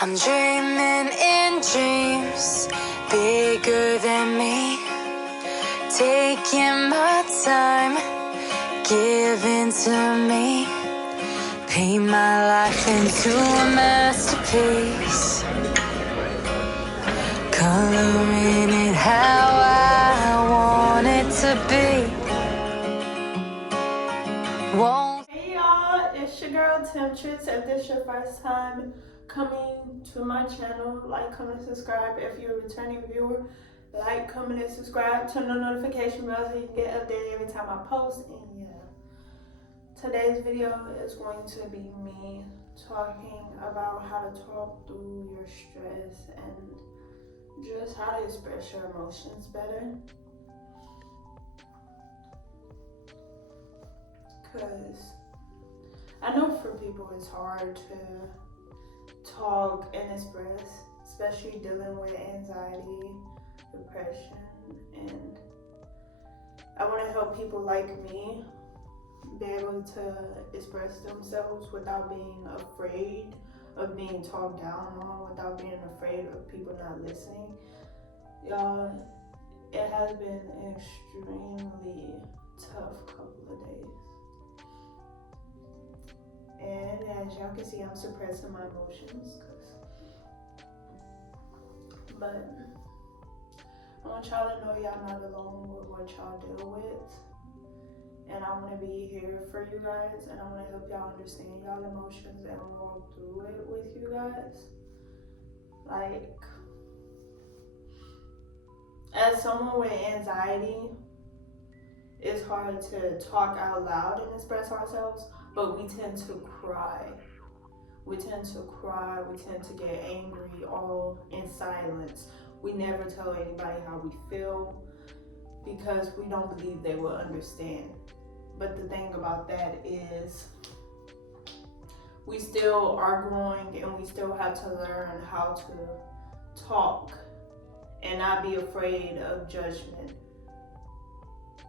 I'm dreaming in dreams bigger than me, taking my time, giving to me, paint my life into a masterpiece, coloring it how I want it to be. Hey y'all, it's your girl Temptress. If this is your first time coming to my channel, like, comment, subscribe. If you're a returning viewer, like, comment, and subscribe. Turn on the notification bell so you can get updated every time I post. And yeah, today's video is going to be me talking about how to talk through your stress and just how to express your emotions better. Because I know for people it's hard to talk and express, especially dealing with anxiety, depression, and I want to help people like me be able to express themselves without being afraid of being talked down on, without being afraid of people not listening. Y'all, it has been an extremely tough couple of days. And as y'all can see, I'm suppressing my emotions. But I want y'all to know y'all not alone with what y'all deal with. And I want to be here for you guys. And I want to help y'all understand y'all emotions and walk through it with you guys. Like, as someone with anxiety, it's hard to talk out loud and express ourselves, but we tend to cry. We tend to cry, we tend to get angry all in silence. We never tell anybody how we feel because we don't believe they will understand. But the thing about that is we still are growing and we still have to learn how to talk and not be afraid of judgment.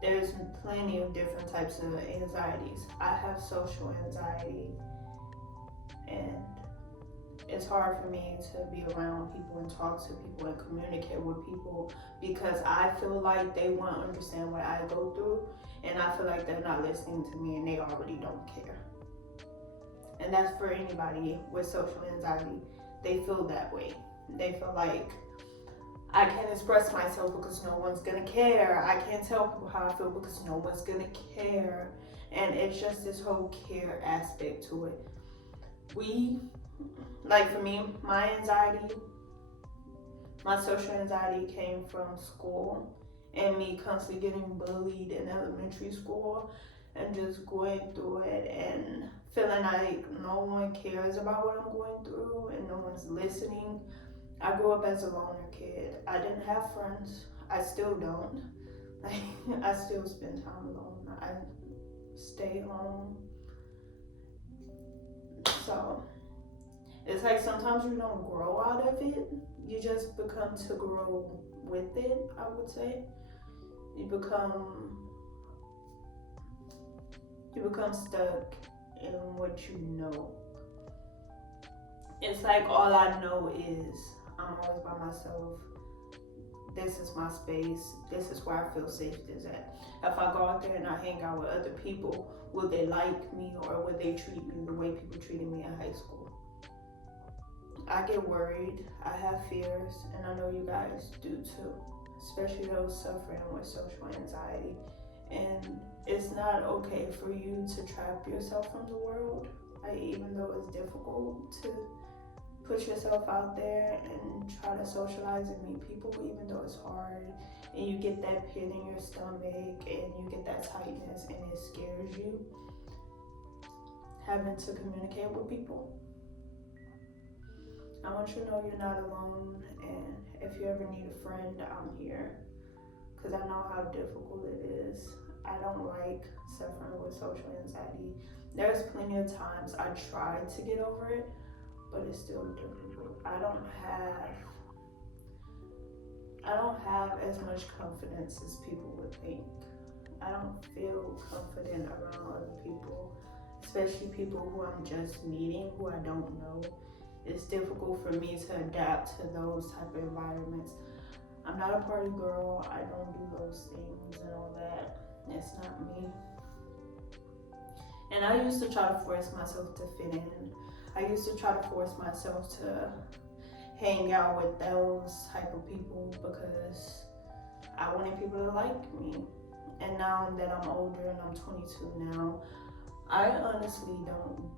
There's plenty of different types of anxieties. I have social anxiety, and it's hard for me to be around people and talk to people and communicate with people because I feel like they won't understand what I go through, and I feel like they're not listening to me and they already don't care. And that's for anybody with social anxiety. They feel that way. They feel like, I can't express myself because no one's gonna care. I can't tell people how I feel because no one's gonna care. And it's just this whole care aspect to it. Like for me, my anxiety, my social anxiety came from school and me constantly getting bullied in elementary school and just going through it and feeling like no one cares about what I'm going through and no one's listening. I grew up as a loner kid. I didn't have friends. I still don't. I still spend time alone. I stay home. So it's like sometimes you don't grow out of it. You just become to grow with it, I would say. You become stuck in what you know. It's like all I know is I'm always by myself. This is my space. This is where I feel safe is at. If I go out there and I hang out with other people, will they like me or will they treat me the way people treated me in high school? I get worried. I have fears, and I know you guys do too, especially those suffering with social anxiety. And it's not okay for you to trap yourself from the world. Even though it's difficult to put yourself out there and try to socialize and meet people, even though it's hard, and you get that pit in your stomach and you get that tightness and it scares you, having to communicate with people. I want you to know you're not alone, and if you ever need a friend, I'm here, because I know how difficult it is. I don't like suffering with social anxiety. There's plenty of times I tried to get over it, but it's still difficult. I don't have as much confidence as people would think. I don't feel confident around other people, especially people who I'm just meeting, who I don't know. it's difficult for me to adapt to those type of environments. I'm not a party girl. I don't do those things and all that. It's not me. And I used to try to force myself to fit in. I used to try to force myself to hang out with those type of people because I wanted people to like me. And now that I'm older and I'm 22 now, I honestly don't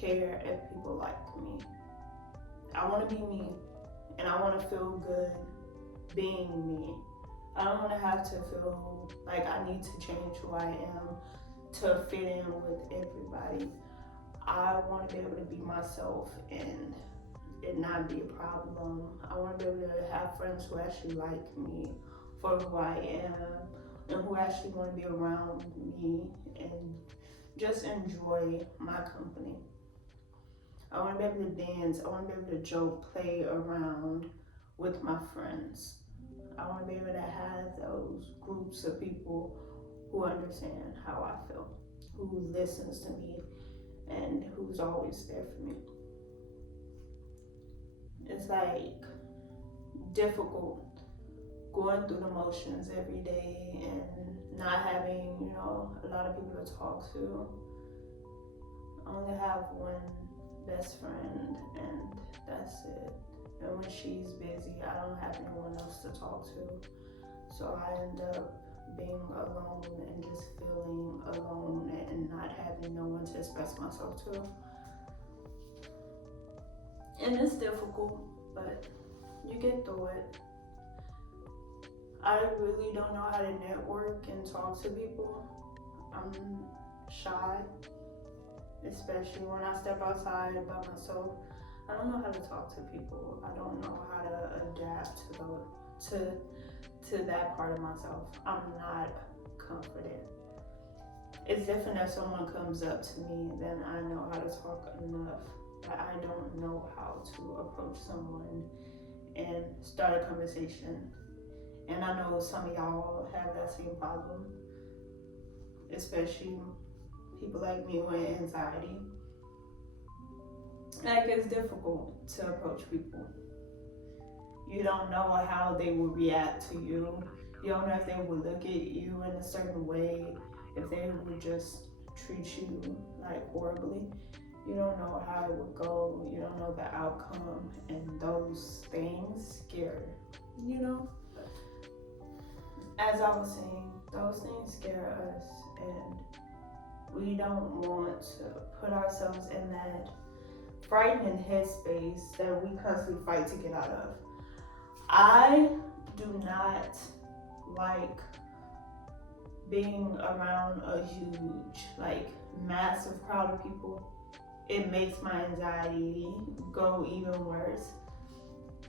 care if people like me. I want to be me, and I want to feel good being me. I don't want to have to feel like I need to change who I am to fit in with everybody. I want to be able to be myself and it not be a problem. I want to be able to have friends who actually like me for who I am and who actually want to be around me and just enjoy my company. I want to be able to dance. I want to be able to joke, play around with my friends. I want to be able to have those groups of people who understand how I feel, who listens to me, and who's always there for me. It's like difficult going through the motions every day and not having, a lot of people to talk to. I only have one best friend and that's it. And when she's busy, I don't have anyone else to talk to. So I end up being alone and just feeling alone and not having no one to express myself to. And it's difficult, but you get through it. I really don't know how to network and talk to people. I'm shy, especially when I step outside by myself. I don't know how to talk to people. I don't know how to adapt to that part of myself. I'm not confident. It's different if someone comes up to me, then I know how to talk enough, but I don't know how to approach someone and start a conversation. And I know some of y'all have that same problem, especially people like me with anxiety. Like, it's difficult to approach people. You don't know how they will react to you. You don't know if they will look at you in a certain way, if they would just treat you like horribly. You don't know how it would go. You don't know the outcome, and those things scare you. As I was saying, those things scare us, and we don't want to put ourselves in that frightening headspace that we constantly fight to get out of. I do not like being around a huge, massive crowd of people. It makes my anxiety go even worse.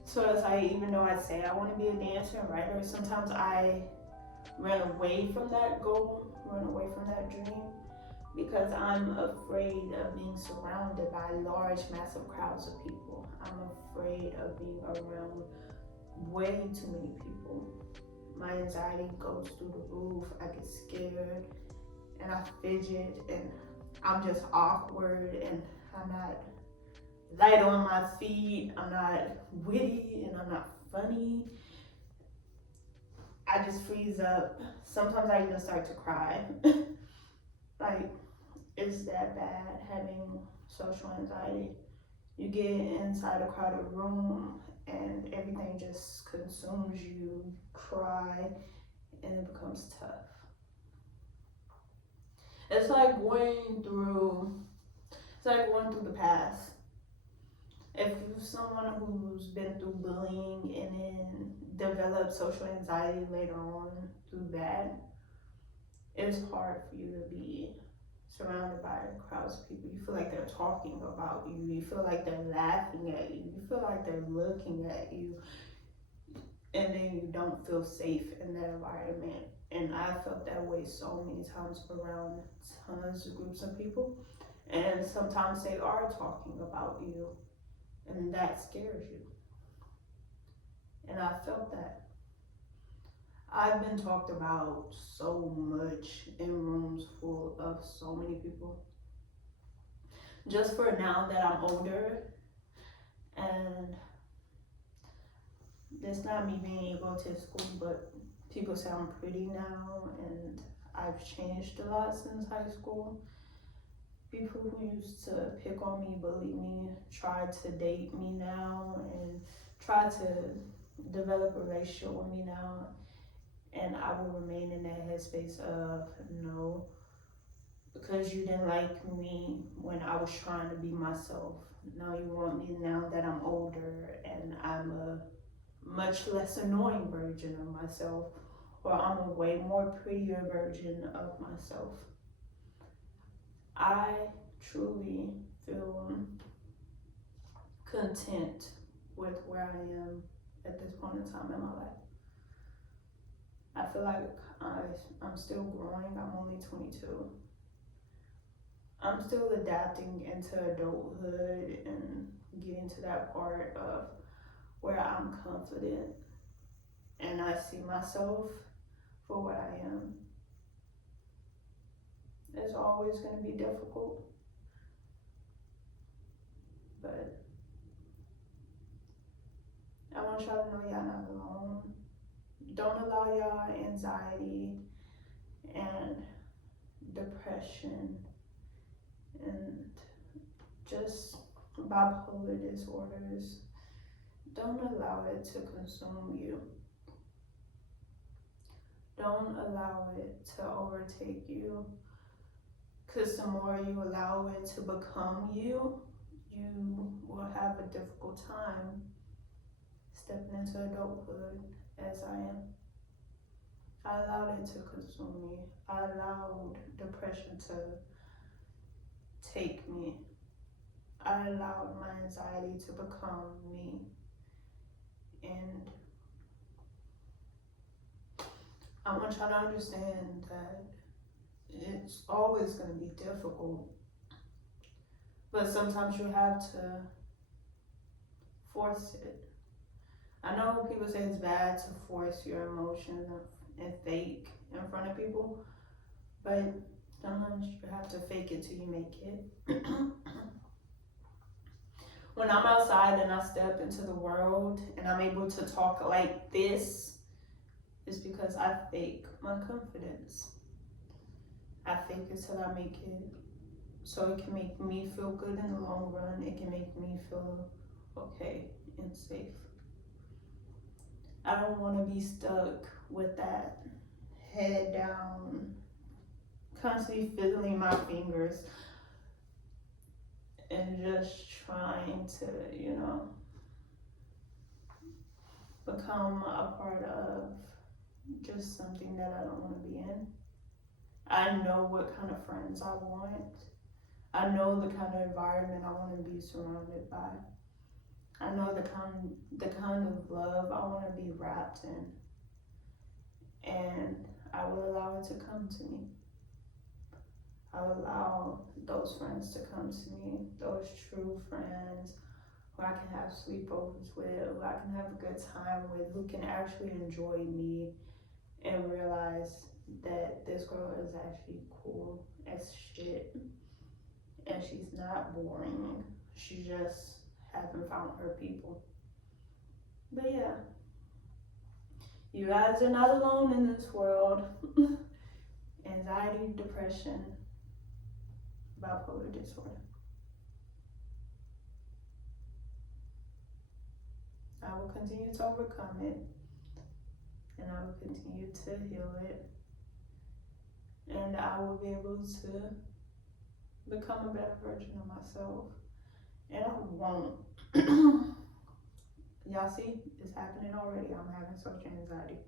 So it's like, even though I say I want to be a dancer and writer, sometimes I run away from that goal, run away from that dream, because I'm afraid of being surrounded by large, massive crowds of people. I'm afraid of being around way too many people. My anxiety goes through the roof. I get scared and I fidget and I'm just awkward and I'm not light on my feet. I'm not witty and I'm not funny. I just freeze up. Sometimes I even start to cry. It's that bad having social anxiety. You get inside a crowded room and everything just consumes you, cry, and it becomes tough. It's like going through the past. If you're someone who's been through bullying and then developed social anxiety later on through that, it's hard for you to be surrounded by crowds of people. You feel like they're talking about you. You feel like they're laughing at you. You feel like they're looking at you. And then you don't feel safe in that environment. And I felt that way so many times around tons of groups of people. And sometimes they are talking about you. And that scares you. And I felt that. I've been talked about so much in rooms full of so many people. Just for now that I'm older And it's not me being able to school, but people say I'm pretty now, and I've changed a lot since high school. People who used to pick on me, bully me, try to date me now, and try to develop a relationship with me now, and I will remain in that headspace of no, because you didn't like me when I was trying to be myself. Now you want me now that I'm older and I'm a much less annoying version of myself, or I'm a way more prettier version of myself. I truly feel content with where I am at this point in time in my life. I feel like I'm still growing. I'm only 22. I'm still adapting into adulthood and getting to that part of where I'm confident and I see myself for what I am. It's always going to be difficult, but I want y'all to know y'all not alone. Don't allow y'all anxiety and depression and just bipolar disorders. Don't allow it to consume you. Don't allow it to overtake you. Because the more you allow it to become you, you will have a difficult time stepping into adulthood as I am. I allowed it to consume me. I allowed depression to take me. I allowed my anxiety to become me. And I want y'all to understand that it's always going to be difficult. But sometimes you have to force it. I know people say it's bad to force your emotions and fake in front of people, but sometimes you have to fake it till you make it. When I'm outside and I step into the world and I'm able to talk like this, it's because I fake my confidence. I fake it till I make it, so it can make me feel good in the long run. It can make me feel okay and safe. I don't want to be stuck with that head down, constantly fiddling my fingers and just trying to, become a part of just something that I don't want to be in. I know what kind of friends I want. I know the kind of environment I want to be surrounded by. I know the kind of love I want to be wrapped in. And I will allow it to come to me. I will allow those friends to come to me, those true friends who I can have sleepovers with, who I can have a good time with, who can actually enjoy me and realize that this girl is actually cool as shit. And she's not boring. She just hasn't found her people. But yeah, you guys are not alone in this world. Anxiety, depression, bipolar disorder. I will continue to overcome it, and I will continue to heal it, and I will be able to become a better version of myself. And I won't. Y'all see, it's happening already. I'm having social anxiety.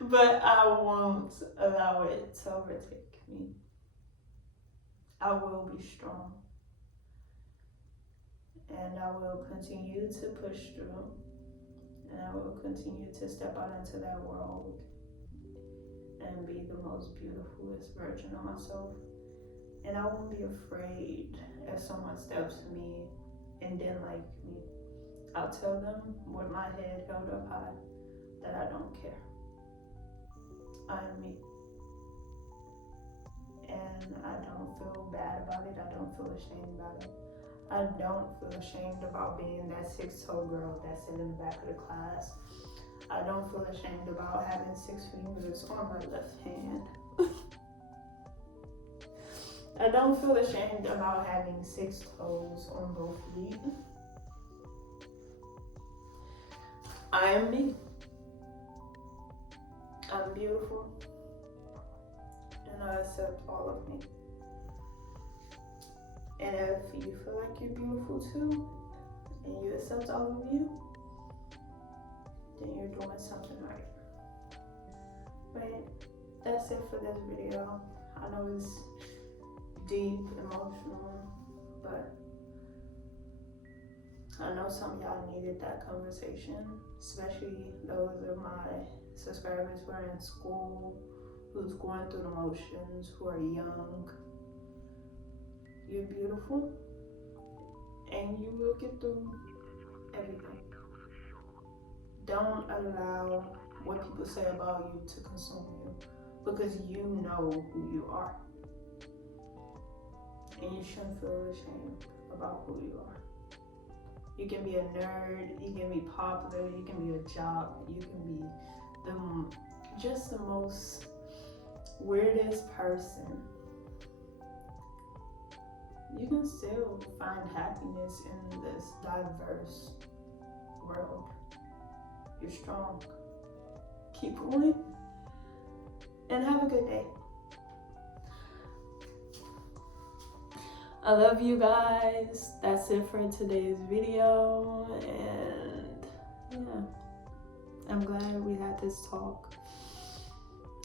But I won't allow it to overtake me. I will be strong. And I will continue to push through. And I will continue to step out into that world and be the most beautifulest version of myself. And I won't be afraid if someone steps to me and didn't like me. I'll tell them with my head held up high that I don't care. I am me. And I don't feel bad about it. I don't feel ashamed about it. I don't feel ashamed about being that 6'0" girl that sat in the back of the class. I don't feel ashamed about having 6 fingers on my left hand. I don't feel ashamed about having 6 toes on both feet. I am me. I'm beautiful. And I accept all of me. And if you feel like you're beautiful too, and you accept all of you, then you're doing something right. But that's it for this video. I know it's deep, emotional, but I know some of y'all needed that conversation, especially those of my subscribers who are in school, who's going through the motions, who are young. You're beautiful, and you will get through everything. Don't allow what people say about you to consume you, because you know who you are. And you shouldn't feel ashamed about who you are. You can be a nerd, you can be popular, you can be a jock, you can be just the most weirdest person. You can still find happiness in this diverse world. You're strong. Keep going, and have a good day. I love you guys. That's it for today's video, and yeah, I'm glad we had this talk.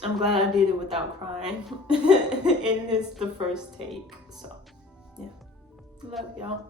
I'm glad I did it without crying. And it's the first take, so yeah, love y'all.